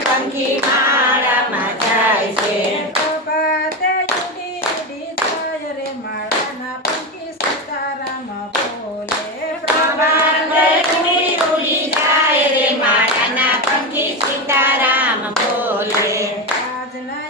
પંખી માળામાં જાય માળાના પંખી સીતારામ બોલે. પ્રભાતે જુદી પંખી સીતારામ બોલે આજના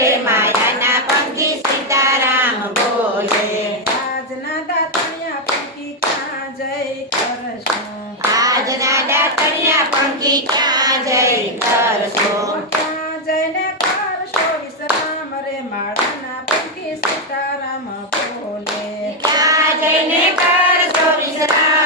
રે માયાના પંખી સીતારામ બોલે. આજના દાતણિયા પંખી ક્યાં જય કરશો? આજના દાતણિયા પંખી ક્યાં જય કરશો? ક્યાં જઈને કરશો? વિશ્રામ રે માળાના પંખી સીતારામ બોલે. ક્યાં જઈને કરશો? વિશ્રામ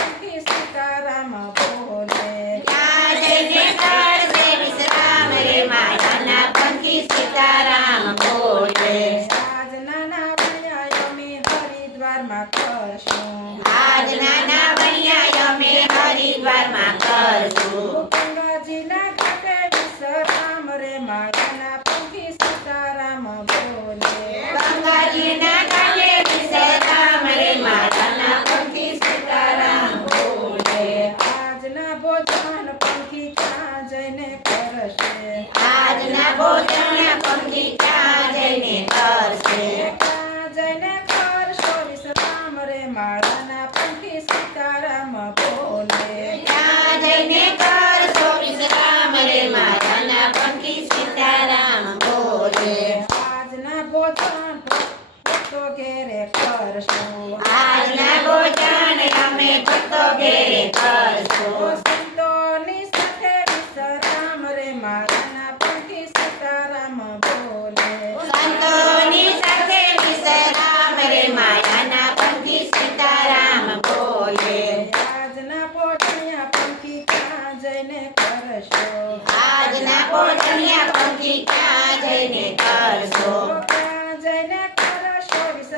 Acho કરશું. આજના આજના ભોજનિયા પંખી જઈને કરશો? આજના ભોજનિયા પંખી ક્યાં જઈને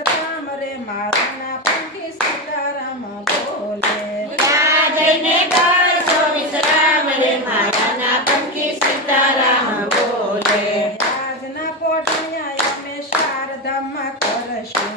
સતારામ રે મારાના પંખી સતારામ બોલે. જઈને ગાળો વિશ્રામ રે મારાના પંખી સીતારામ બોલે. આજના પોટિયા અમે શારદામાં કરશું.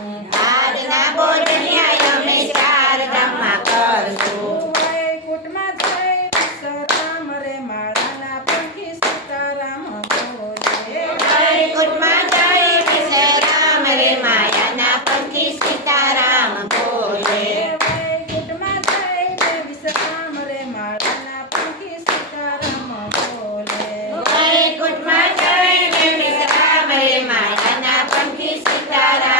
Felicidade.